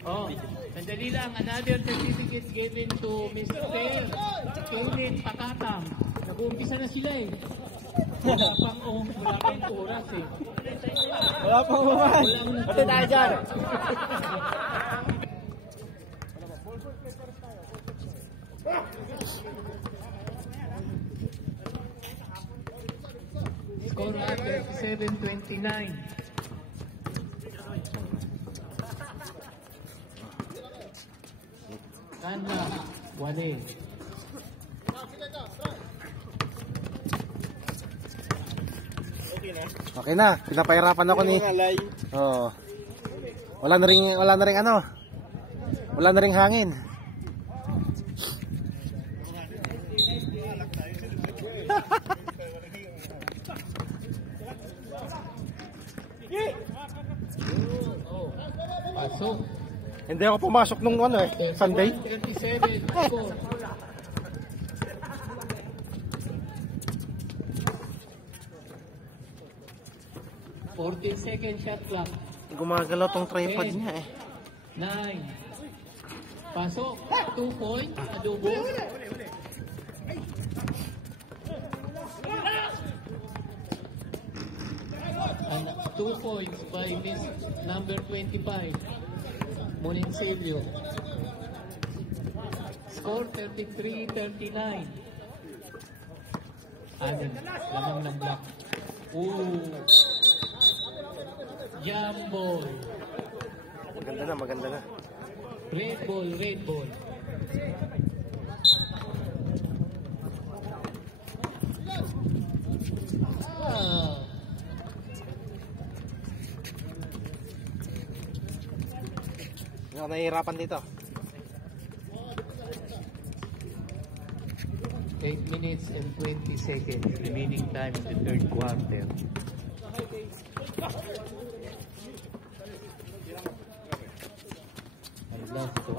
Oh, sandali lang. Another certificate given to Miss Kaylin Pakatam. Nag-uumpisa na sila eh. Wala pang oras eh. Wala pang uman. Pati tayo dyan. Score at 37-29. Kanda, Wale. Okay na, pinapahirapan ako ni. Oo. Wala na ring ano. Wala na ring hangin. Pasok. Hindi ako pumasok nung ano Sunday. 37 score. Second shot clock. Gumagalaw tong tripod niya 9. Pasok. 2 points. Adobo. And 2 points by Miss number 25. Molincelio. Score 33-39. Anin. Lamang ng block. Jumbo. Maganda na. Red ball. Hindi ako nahihirapan dito. 8 minutes and 20 seconds remaining time in the third quarter. I lost to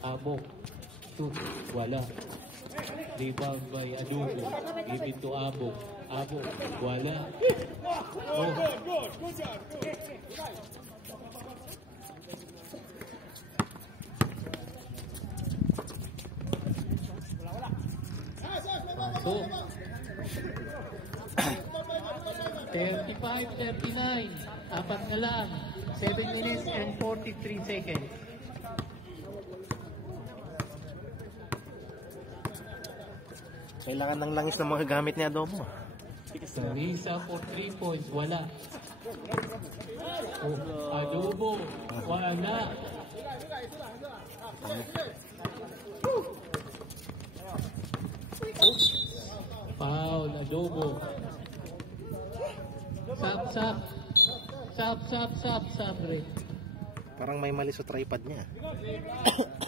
Abok. Shoot. Wala. Rebound by Adobo. Give it to Abok. Wala. Oh. Pasok. 35-39. Apat na lang. 7 minutes and 43 seconds. Kailangan ng langis ng mga gamit ni Adobo. Sarisa for 3 points. Wala. Adobo. Wala. Foul. Adobo. Sap, Ray. Parang may mali sa tripod niya.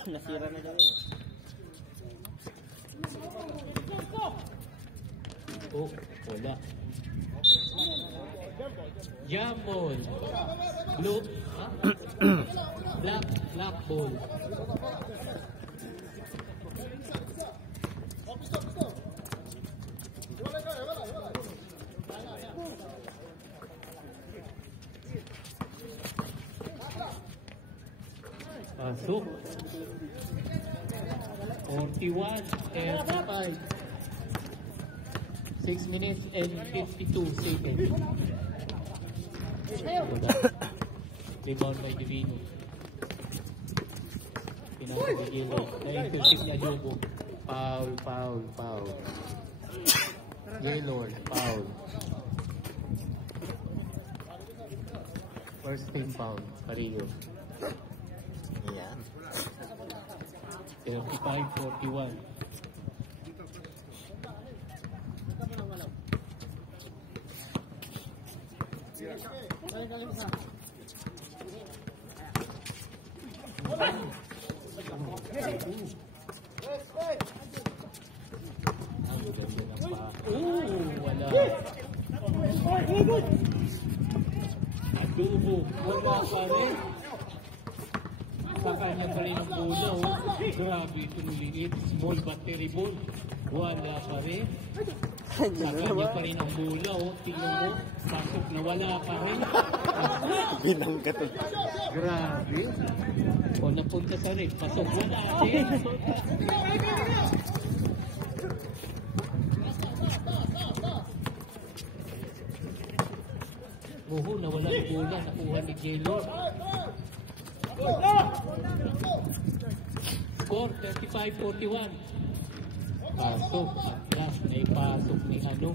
Nasira na daw. Wala. Jambol. Blue. Black ball. Pasok. 41-35. 6 minutes and 52 seconds. Rebound by Divino. Pinakagigil. Na-intercept niya Adobo. Foul. Gaylord. Foul. First team foul. Parillo. Ayan. 35-41. Wala. Adobo. Wala pa rin. Sa kanya pa rin ang bola. Grabe itong liit. Small but terrible. Wala pa rin. Sa kanya pa rin ang bola. Tingnan mo. Pasok na wala pa rin. Binanggat. Grabe. On papunta sa ring. Pasok mo natin. Muhu, nawala yung bola. Nakuha ni Gaylord. Score, 35-41. Pasok. Last, may pasok ni ano.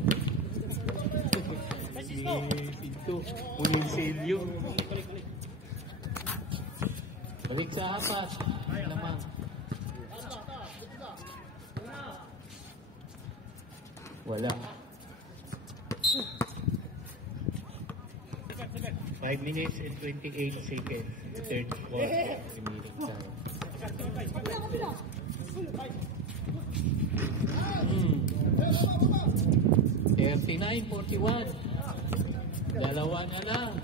Ni Pinto. Unisilio. Balik sa apat. Naman. Wala. 5 minutes and 28 seconds. Third quarter. Remaining time. 39-41. Dalawa na lang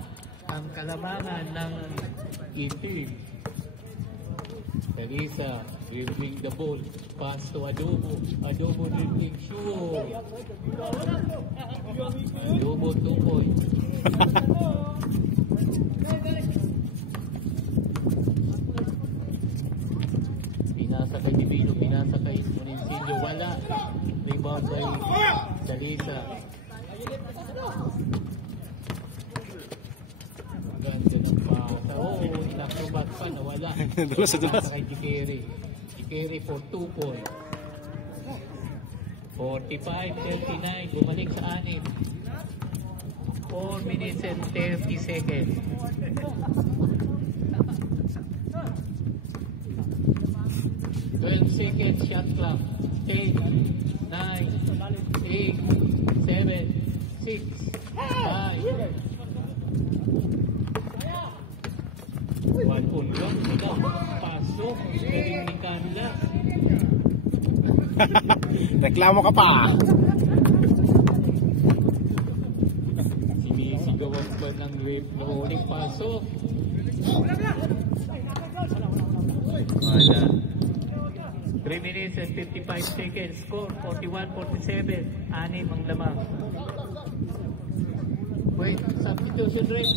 ang kalamangan ng itim. Teresa will bring the ball. Pass to Adobo. Adobo dribbling shoot. Adobo 2 points. Pinasa kay Divino. Pinasa kay Unisilio. Wala. Rebound by Teresa. Ganda ng pasa. Oo, inaprobat pa. Nawala. Dulas sa dulas. Pinasa kay Jikeri. Jikeri for 2 points. 45-39. Bumalik sa 6. 4 minutes and 30 seconds. 12 seconds shot clock. 10, 9, 8, 7, 6, 5. 1 point lang. Pasok. Galing ni Carla. Reklamo ka pa. Sinisigawan pa ng rape na uling pasok. Wala. 3 minutes and 55 seconds. Score 41-47. 6 ang lamang. Wait, substitution rate.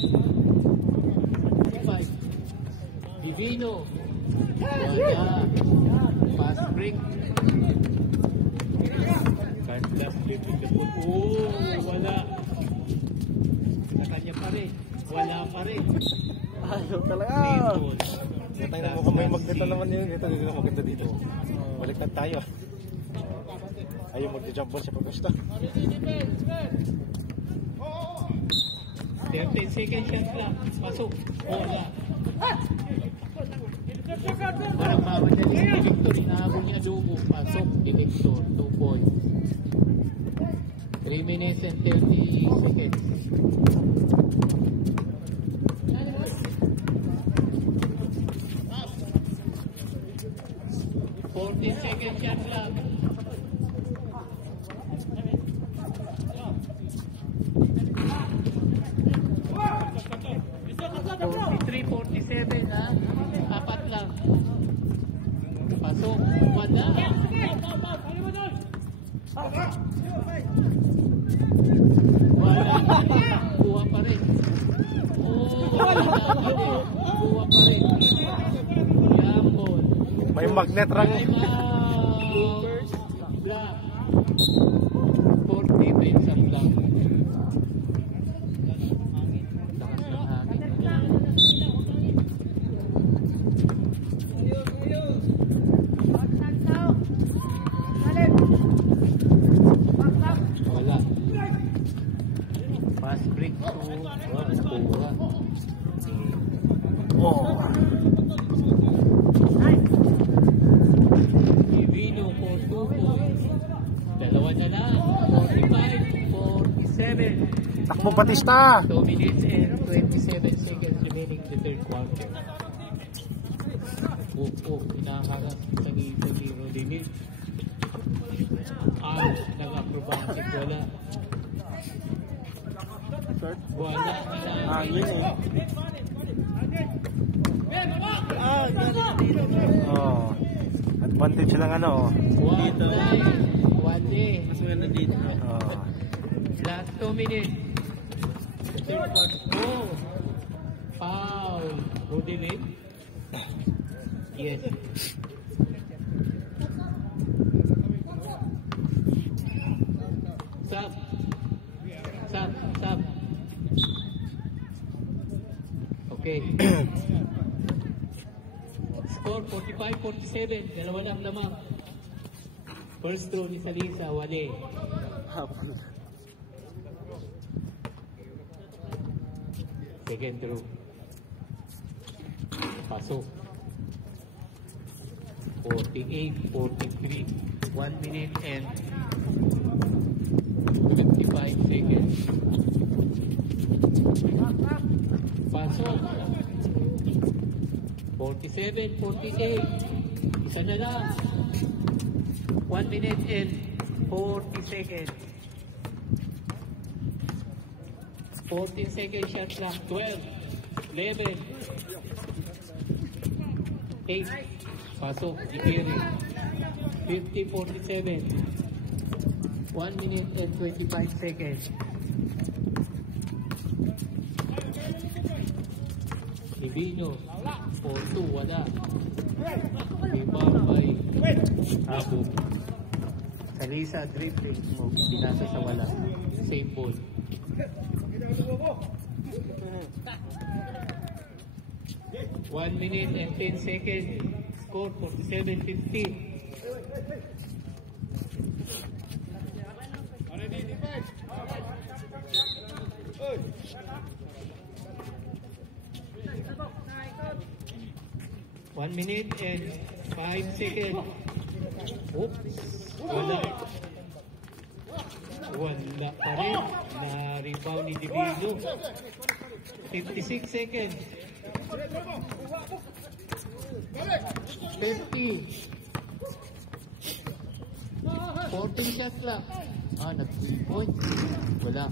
5. Divino. Wala. Fast break. Can't last flip in the foot. Oh, wala. Sa kanya pa rin. Wala pa rin. Ayaw talaga. Tayo na mo kung may magdita naman yun. Ito, hindi na maganda dito. Baliktad tayo. Ayaw mag-jump ball siya pag gusto. 13 seconds shot clock. Pasok. Wala. Parang mamadali si Director. Inahabol niya Dugo. Pasok. Director. 2 points. 3 minutes and 30 seconds. 14 seconds shot clock. 43-47 ha. Apat lang. Pasok. Wala. Wala. Kuha pa rin. Oh, wala. Kuha pa rin. Yapon. May magnet rang. Black. 40 pens ang black. Lakas ng hangin. Wala. Fast break to kuha. Oh. Divino for 2 points. Dalawa na lang. 45-47. Takbo Batista. 2 minutes and 27 seconds remaining in the third quarter. Inaharap sa ni Rodinil. Out ng acrobatic. Wala. Wala na Yun eh. Oh. Advantage lang ano. Dito. One day. Mas maganda dito. Oh. Last 2 minutes. The third quarter. Oh. Foul. Rodinil. Yes. Sub. Okay. Score 45-47. Dalawa lang lamang. First throw ni Salisa, wali. Hapon. Second throw. Pasok. 48-43. 1 minute and 55 seconds. Pasok. 47-48. Isa na lang. 1 minute and 40 seconds. 14 second shot clock. 12, 11, 8. Pasok. Ikiri. 50-47. 1 minute and 25 seconds. Ibino. 4-2. Wala. Rebound by Abu. Salisa dribbling. Pinasa sa wala. Same ball. One minute and 10 seconds. Score 47-50. One minute and 5 seconds. Oops. Wala. Wala pa rin. Na-rebound ni Divino. 56 seconds. 50. 14 shot clock. Nag-3 points. Wala.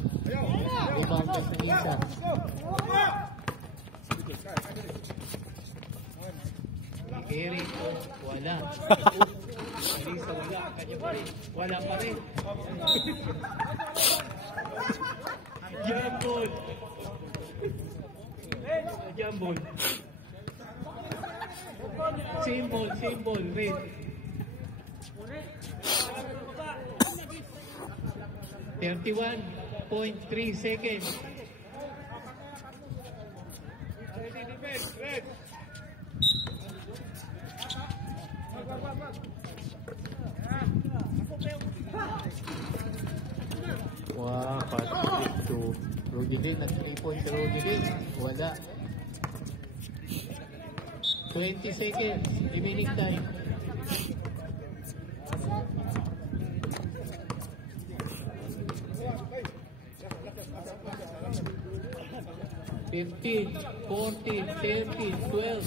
Rebound ka sa isa. Eric, wala. Elisa, wala. Kanya pa rin. Wala pa rin. Jambol. Jambol. Symbol, red. .3 seconds. Wow, pasok to Rogelin. Nag-3 points sa Rogelin. Wala. 20 seconds. Remaining time. $15, 14, 13, 12,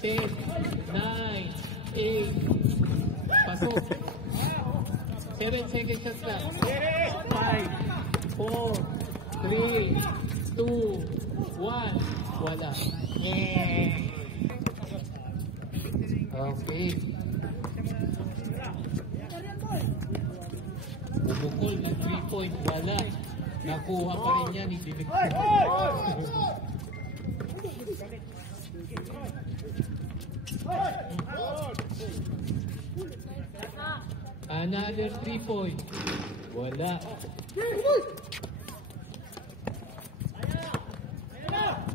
10, 9, 8. Pasok. 7 seconds shot clock. 5, 4, 3, 2, 1. Wala. Okay. Bumukol ng 3 point. Wala. Nakuha pa rin yan. Another 3 point. Wala.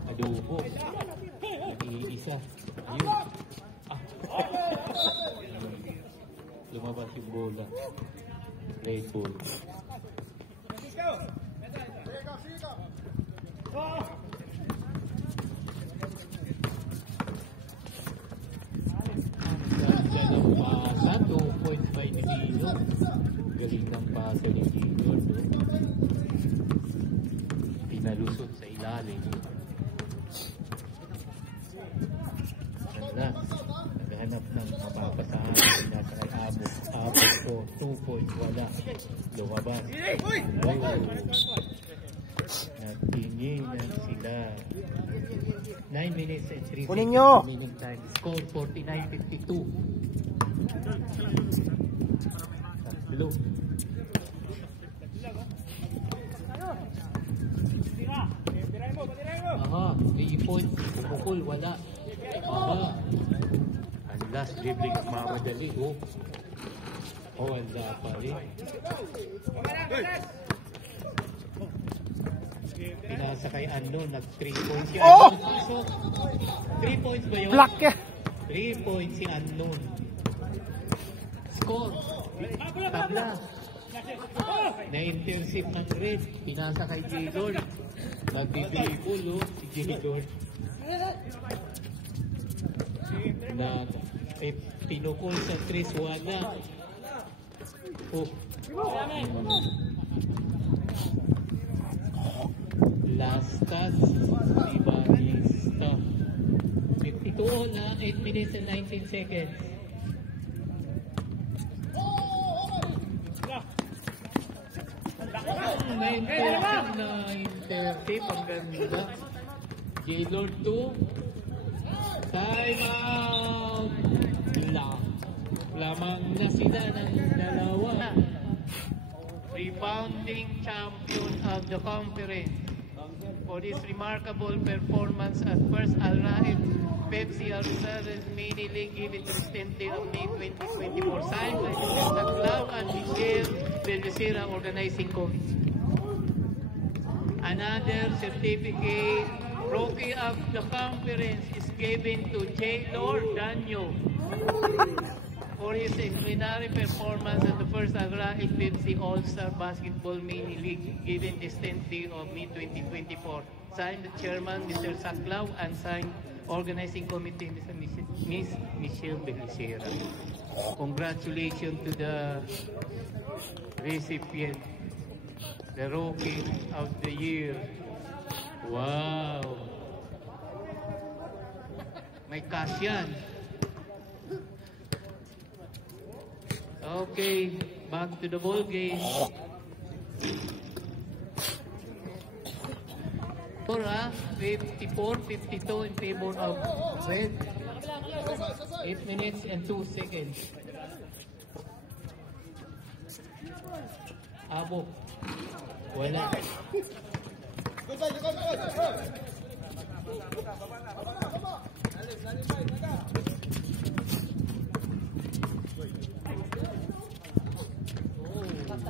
Adobo. Nag-iisa. Ayun. Lumabas yung bola. Red ball. Pasa, 2 points by Nino. Galing ng pasa ni Nino. Pinalusot sa ilalim. Naghanap ng mapapasahan. Nasa kay Abo. Abo ko, 2 points, wala. Lumabas. Natinginan sila. 9 minutes and 3 Kunin nyo! remaining time. Score 49-52. Blue. Aha, 3 points. Pumukul, wala. Aha. Last dribbling mamadali. Oh. Wala pa rin. Pinasa kay Unknown, nag 3 points si Unknown. So, 3 points ba yun? Black eh. 3 points si Unknown. Score. Tabla. Na-intercept ng Red. Pinasa kay J-Lord. Magbibigol, oh, si J-Lord. Pinukol sa Tris, wala. Oh. Last touch, Ibarista. 52 na, 8 minutes and 19 seconds. Na intercept, ang ganda. J-Lord 2. Time out! Lamang na sila ng dalawa. Rebounding champion of the conference. For this remarkable performance at first Al-Raed Pepsi Al-Rizales Mini League given to the state of May 2024. Signed by Joseph Taclao and Michelle Belicera Organizing Committee. Another certificate, Rookie of the Conference, is given to J-Lord Danyo for his extraordinary performance at the first Al-Raed Pepsi All-Star Basketball Mini League given this 10th day of May 2024. Signed the chairman, Mr. Taclao, and signed organizing committee, Miss Michelle Belicera. Congratulations to the recipient, the Rookie of the Year. Wow! May cash yan. Okay, back to the ball game. For 54-52 in favor of Red. 8 minutes and 2 seconds. Abo. Wala.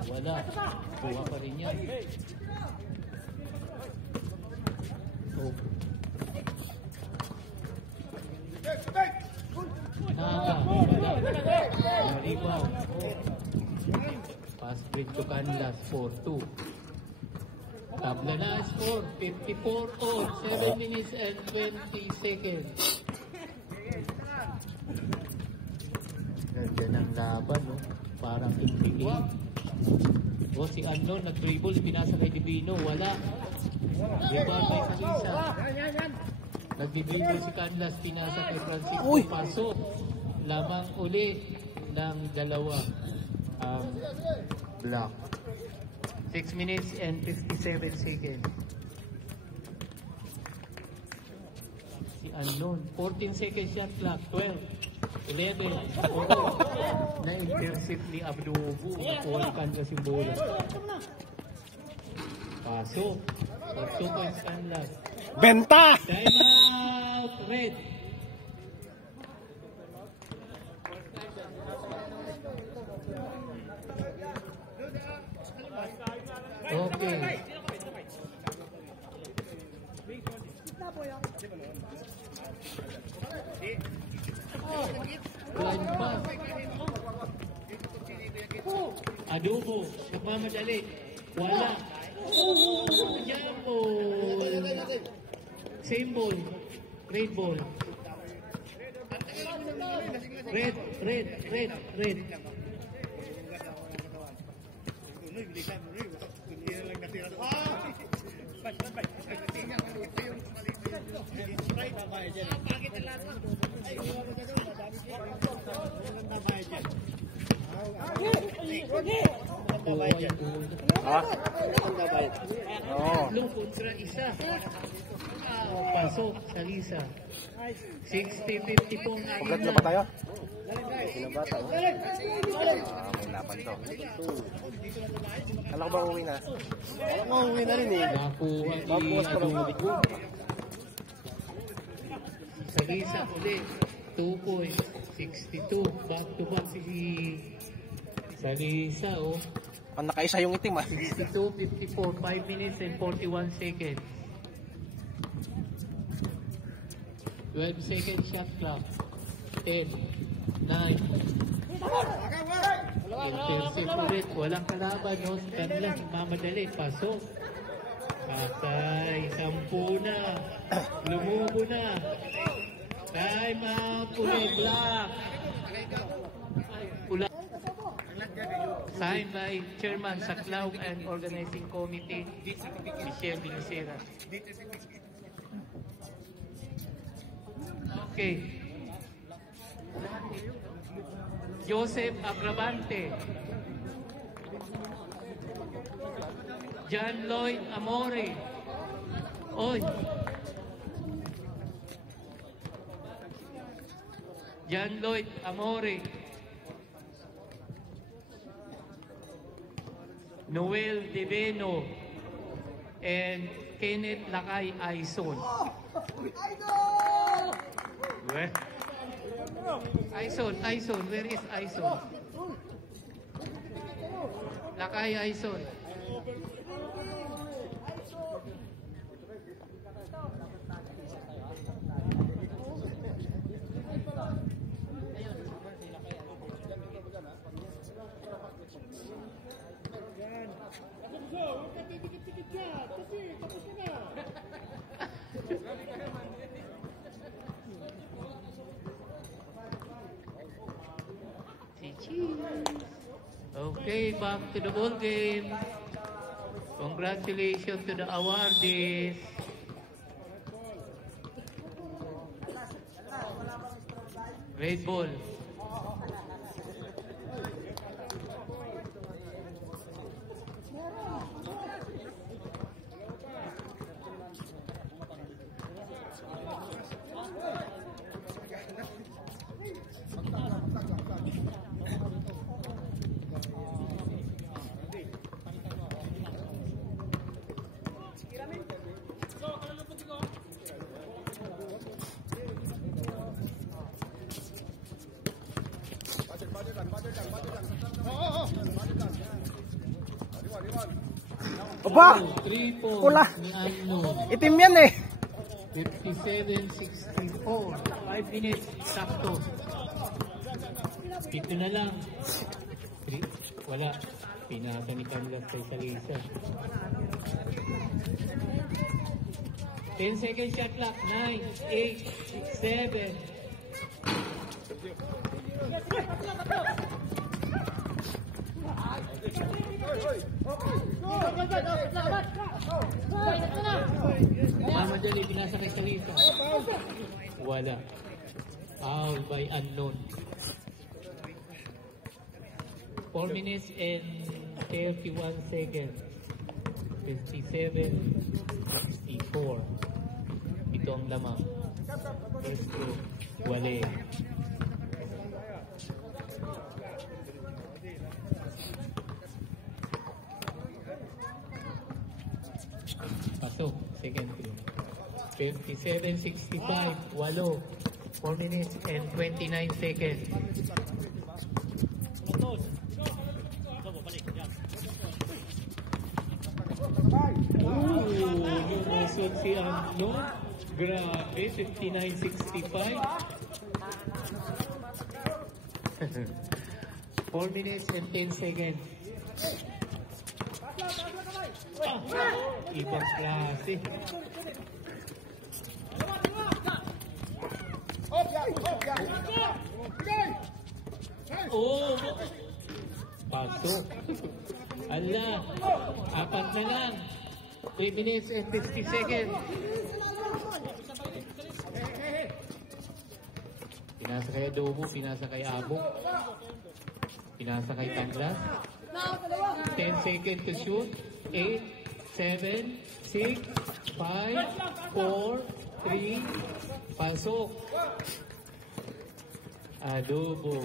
Wala. Kuha pa rin yan. Oh. Wala. Rebound. Oh. Pass break to Canlas. 4-2. Tabla na score. 54 all. 7 minutes and 20 seconds. Ganda ng laban, no? Parang tigtigil. O si Unknown nag-dribble, pinasa kay Divino, wala. Diba kay Salisa. Nag-dribble si Canlas, pinasa kay Francisco, pasok. Lamang uli ng dalawa ang block. 6 minutes and 57 seconds. Si Unknown, 14 seconds shot clock, 12. 11, na-intercept ni Abduobu, nakulikan ka si bola. Pasok, 2 points Canlas. Benta! Time out, Red. Okay. Blind pass. Adobo, nagmamadali. Wala. Jump ball. Same ball. Red ball. Red. Ha? Oo. Tatlong kontra isa. Pasok sa Lisa. 60-50 pong Pagkat na ba tayo? Sila bata. May laban to. Kala ko ba uwi na? Kala ko uwi na rin eh. Nakuha ni Adobo. Sa Lisa ulit. 2 points. 62. Back to back si Salisa, oh. Ang nakaisa yung itim, 62, 54, 5 minutes and 41 seconds. 12 second shot clock. 10, 9. Intercept ulit. Walang kalaban, no? Kanila, mamadali. Pasok. Patay. 10 na. Lumubo na. Time out. Pula black. Pula. Signed by Chairman Saclaw and Organizing Committee, Michelle Binicera. Okay. Joseph Agravante. John Lloyd Amore. Oy. John Lloyd Amore. Noel Deveno and Kenneth Lakay Aison. Where? Aison, where is Aison? Lakay Aison. Okay, back to the ball game. Congratulations to the awardees. Great ball. Aba! 3 points Pula. ni Ano. Itim yan 57-64. 5 minutes. Sakto. Ito na lang. 3. Wala. Pinasa ni Canlas kay Salisa. 10 second shot clock. 9, 8, 7. Mamadali, pinasa kay Salisa. Wala. Foul by unknown. 4 minutes and 31 seconds. 57-64. Ito ang lamang. First group. Wale. Pasok. Second group. 57-65. Walo. 4 minutes and 29 seconds. Lumusot si Angno. Grabe, 59-65. 4 minutes and 10 seconds. Ibang klase. Oh! Pasok. Ala, 4 na lang. 3 minutes and 50 seconds. Pinasa kay Adobo, pinasa kay Abo. Pinasa kay Canlas. 10 seconds to shoot. 8, 7, 6, 5, 4, 3, pasok. Adobo.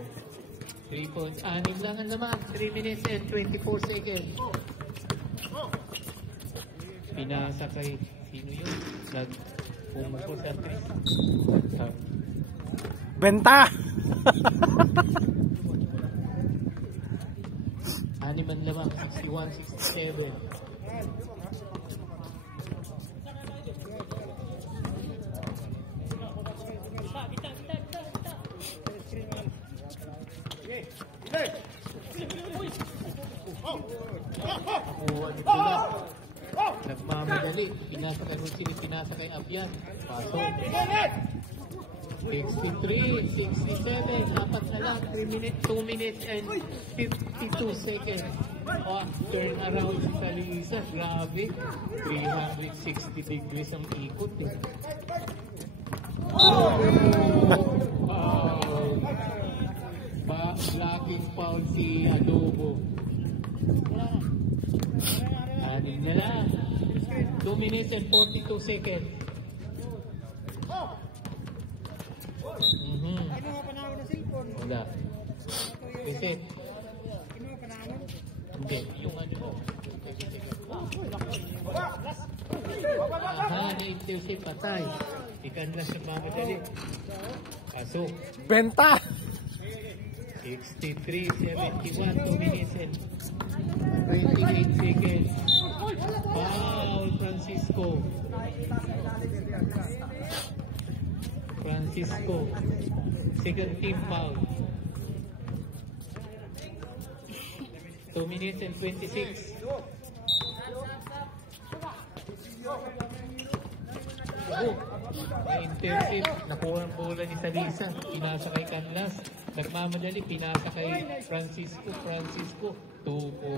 3 points. 6 lang ang laman. 3 minutes and 24 seconds. Pinasa kay, sino yun? Nagpumuko sa 3. Benta! Animan lamang, 61-67. Nagmamadali, pinasakay mo sila, pinasakay Abyan. Pasok. 63, 67, apat na lang, 2 minutes and 52 seconds. Oh, turn around si Salisa, grabe. 360 degrees ang ikot eh. Oh! Foul! Blocking foul si Adobo. Anin niya lang. 2 minutes and 42 seconds. Wala. Kasi hindi, yung ano mo. Aha, na-intercept patay. Ikan lang sa mamadali. Kaso Benta! 63, 71, 2 minutes and 28 seconds. Foul, Francisco. Second team foul. 2 minutes and 26. Na-intercept, nakuha ang bola ni Salisa. Pinasa kay Canlas. Nagmamadali, pinasa kay Francisco. Tuko.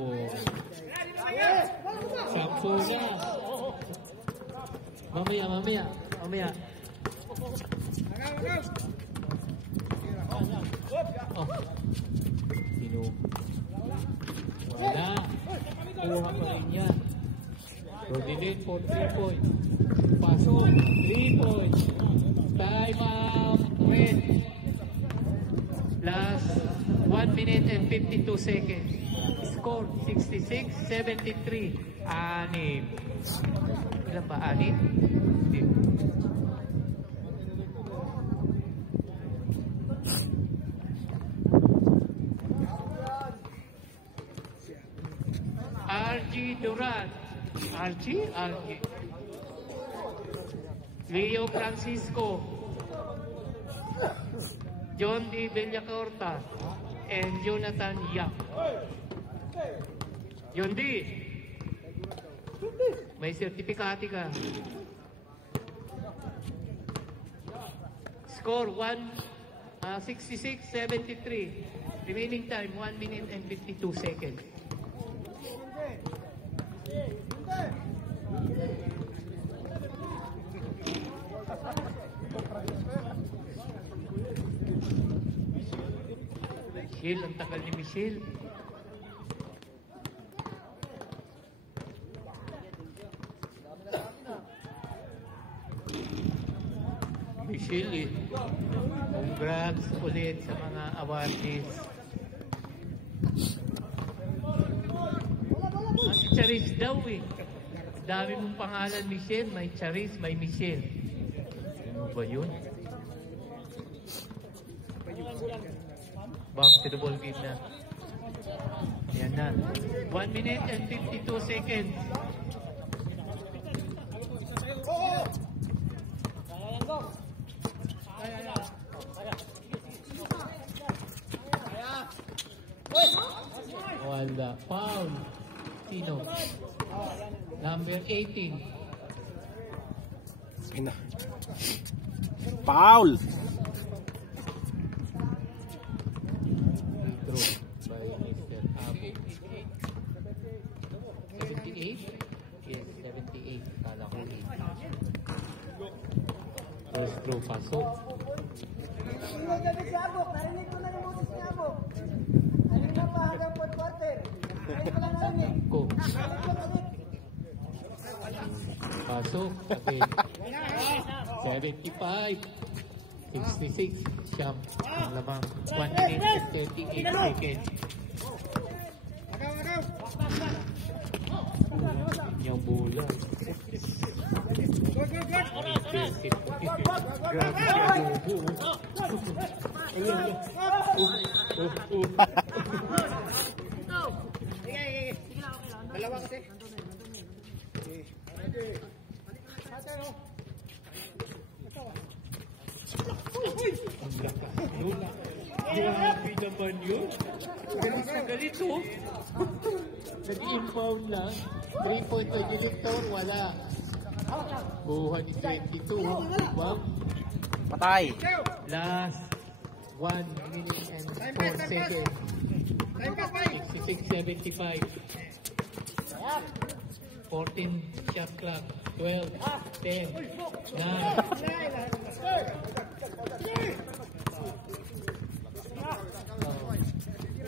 Sampuna. Mamaya. Oh. Sino? Wala. Kuha pa rin yan. Rodilin for 3 points. Pasok. 3 points. Time out. Red. Last 1 minute and 52 seconds. Score 66-73. Anim. Ilan ba? Anim? Hindi. RG Duran. RG. Leo Francisco. John D. Villacorta and Jonathan Yap. John D. May sertifikati ka. Score 66-73. Remaining time 1 minute and 52 seconds. Michelle, ang tagal ni Michelle. Michelle, congrats ulit sa mga awardees. Ang Charis daw eh. Dami mong pangalan, Michelle. May Charis, may Michelle. Ano ba yun? Back to the ball game na. Ayan na. 1 minute and 52 seconds. Wala. Foul. Sino? Number 18. Foul! By Mr. Abu. 78? Yes, 78. Kala ko 8. First throw, pasok. Narinig ko na yung boses ni Abo. Kanina pa hanggang 4 quarter. Narinig ko lang narinig. Ko. Pasok. Okay. 75. 66. Siyam. Ang lamang. 1 minute and 38 seconds. Yung bola. Dalawa kasi. Ang lakas yun. Grabe naman yun. Galit na galit oh. Nag-impound lang. 3-point na director, wala. Buha ni 22. Bang. Patay. Last 1 minute and 4 seconds. 66-75. 14 shot clock. 12, 10,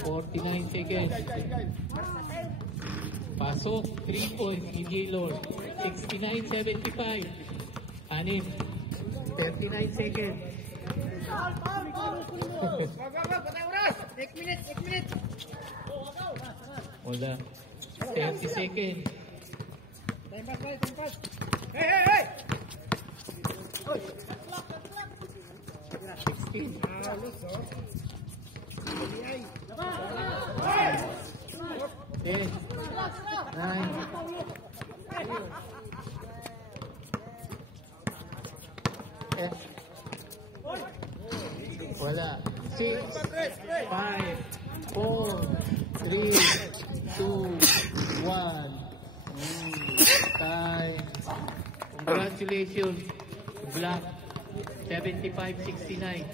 49 seconds. Pasok, 3 points, EJ Lord. 69-75. Anim. 39 seconds. Next minute. Wala. 30 seconds. Time pass. Hey! 16. 10. 9. Wala. 6, 5, 4, 3, 2, 1. Time. Congratulations, Black. 75-69.